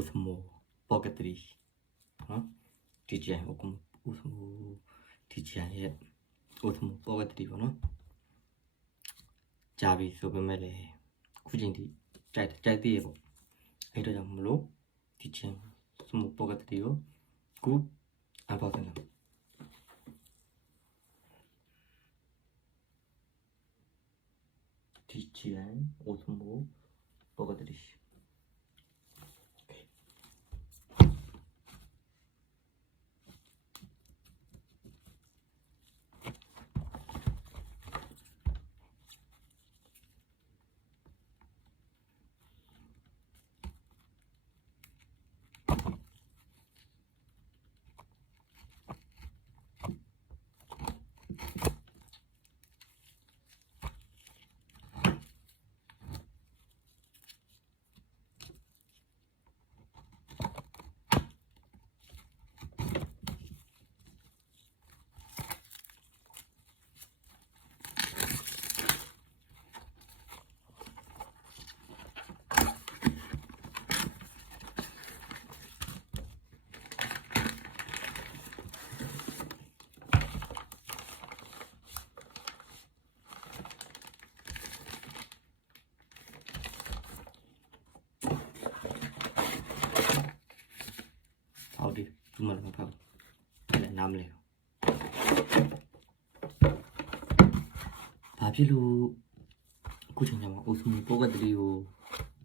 Osmo Pocket 3နော် DJI Osmo Osmo DJI ရဲ့ Osmo Pocket 3ပေါ့နော်ကြာပြီဆိုပေမဲ့လည်းခုချိန်ထိကြိုက်ကြိုက်သေးရပေါ့အဲ့တော့ကြောင့်မလို့ DJI Osmo Pocket 3ကိုခု unboxing လုပ် DJI Osmo Pocket 3 ဖော နားမလဲဘာဖြစ်လို့အခုချိန်ကျမှ Osmo Pocket 3ကို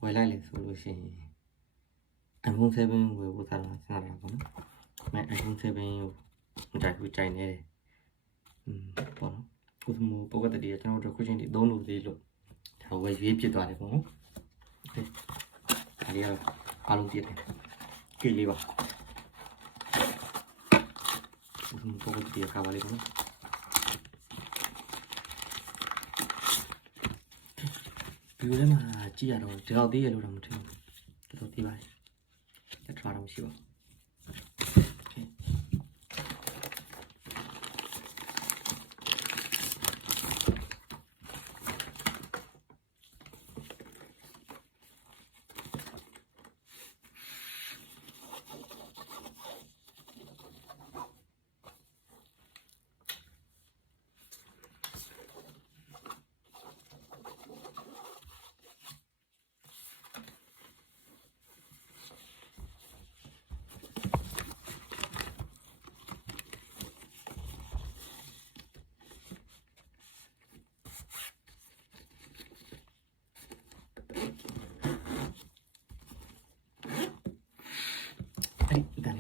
ဝယ်လိုက်လဲဆိုလို့ရှိရင် iPhone 7ဝယ်ဖို့သာစဉ်းစားတာပေါ့နော်။မ iPhone 7ကိုမကြိုက်ဘူးကြိုက်နေတယ်။อืมပေါ့နော်။ Osmo Pocket 3ကကျွန်တော်တို့အခုချိန်ထိသုံးလို့သေးလို့ဒါဝယ်ရွေးဖြစ်သွားတယ်ပေါ့နော်။ Okay ။ဒါလေးကတော့အားလုံးပြည့်တယ်။ကြည့်လေးပါ။ Osmo Pocket 3ကပါလေးပေါ့နော်။ဒီလိုလည်းမှကြည့်ရတော့ဒီတော့သေးရလို့တော့မထ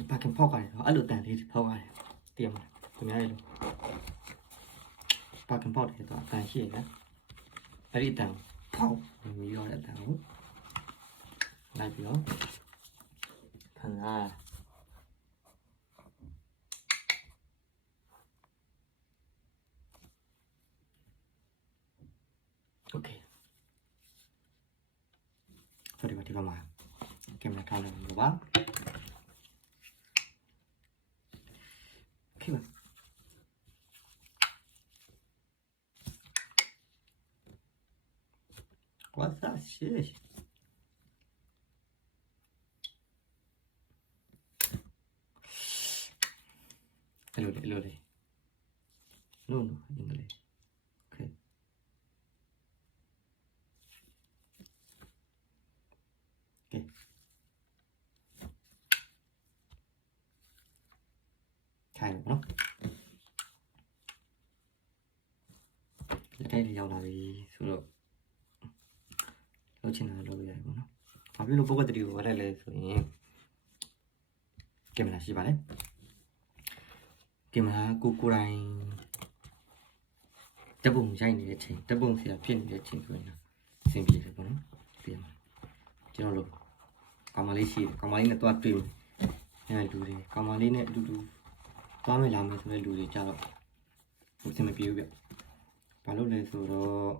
င်ဘူး။တော်တော်သေးပါတယ်။လက်ထွားတော့မရှိပါဘူးအဲ့ဒီတန်လေးပါကင်ဖောက်ရတယ်တော့အဲ့လိုတန်လေးဖောက်ရတယ်တည်ရမှာခင်ဗျားရေလို့ပါကင်ဖောက်တယ်တော့ အတန်ရှိရတယ်အဲ့ဒီတ ခိုင်းတော့နော်လက်ထိုက်လေးရောက်လာပြီဆိုတော့လောက်ချင်တာလောက်ရတယ်ပေါ့နော်ဘာဖြစ်လို့ pocket 3ကိုဝယ်လိုက်လဲဆိုရင်ကင်မရာရှိပါတယ်ကင်မရာကိုကိုယ်တိုင်တပ်ပုံရိုက်နေတဲ့ချိန်တပ်ပုံဆရာဖြစ်နေတဲ့ချိန်ဆိုရင်တော့အဆင်ပြေတယ်ပေါ့နော်ပြရမှာကျွန်တော်တို့ကောင်မလေးရှိတယ်ကောင်မလေးနဲ့တွားတွေ့မယ်အဲလူတွေကောင်မလေးနဲ့အတူတူ သွားမယ်လာမယ်ဆိုတဲ့လူတွေကြတော့ဘုရင်မပြေဘူးဗျဘာလို့လဲဆိုတော့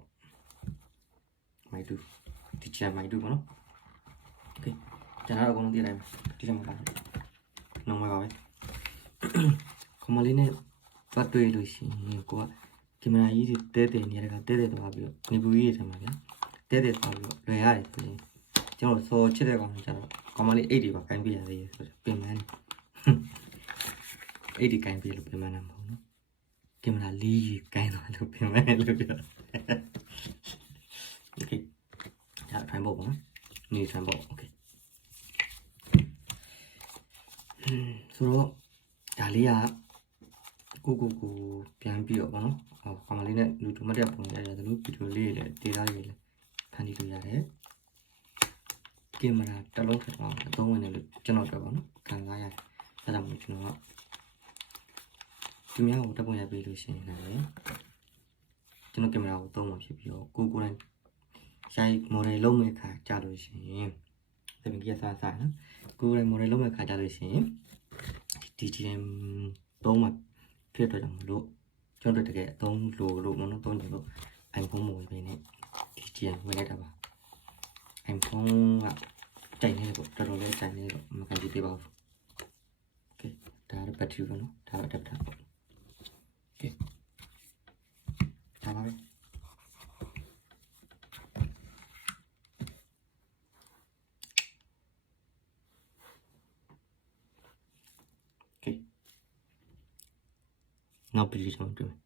မိုက်တူဒီချာမိုက်တူပေါ့နော်โอเคကျွန်တော်အကုန်လုံးသိလိုက်မယ်ဒီချာမှာပါနော်မှာပါပဲကောင်မလေးနဲ့တွားတွေ့လို့ရှိရင်ကိုကကင်မရာကြီးတွေတဲတဲနေရတာတဲတဲသွားပြီးတော့နေပူကြီးတွေထဲမှာဗျတဲတဲသွားပြီးတော့လွယ်ရတယ်ဆိုရင် ကျွန်တော်စောချစ်တဲ့ကောင်ကကျတော့ကောင်မလေးအိတ်တွေပါခိုင်းပြရသေးတယ်ဆိုတော့ပင်မန်း အဲ့ဒီကိုင်းပြလို့ပြင်မှန်းမဟုတ်နော်ကင်မရာလေးယူကိုင်းတော့လို့ပြင်မှန်းလို့ပြော Okay ဒါထိုင်ဖို့ပေါ့နော်နေထိုင်ဖို့ Okay ဆိုတော့ဒါလေးကကိုကိုကိုပြန်ပြီးတော့ပေါ့နော်ဟောကောင်လေးနဲ့လူတူမတက်ပုံရရတယ်လို့ဗီဒီယိုလေးလည်းဒေတာတွေလည်းဖန်တီးလို့ရတယ်ကင်မရာတစ်လုံးထပ်တော့အသုံးဝင်တယ်လို့ကျွန်တော်ပြောပါနော်ခံစားရတယ်အဲ့ဒါမှကျွန်တော်က သူများကိုတက်ပုံရပေးလို့ရှိရင်လည်းကျွန်တော်ကင်မရာကိုသုံးမှဖြစ်ပြီးတော့ကိုကိုယ်တိုင်ရိုက်မော်ဒယ်လုံးမဲ့ခါကြာလို့ရှိရင်ဒီမကြီးစားစားနော်ကိုယ်တိုင်မော်ဒယ်လုံးမဲ့ခါကြာလို့ရှိရင်ဒီ DJM သုံးမှဖြစ်တော့ကြောင့်မလို့ကျွန်တော်တကယ်အသုံးလို့လို့မနော်သုံးတယ်လို့ iPhone မို့ပဲနဲ့ DJM ဝင်လိုက်တာပါ iPhone ကတိုင်နေပေါ့တော်တော်လေးတိုင်နေတော့မကန်ကြည့်သေးပါဘူး။ Okay ဒါကတော့ battery ပေါ့နော်ဒါကတော့ adapter ပေါ့။ Okay ဒါပါပဲ။ Okay နောက်ပြီးတော့တွေ့မယ်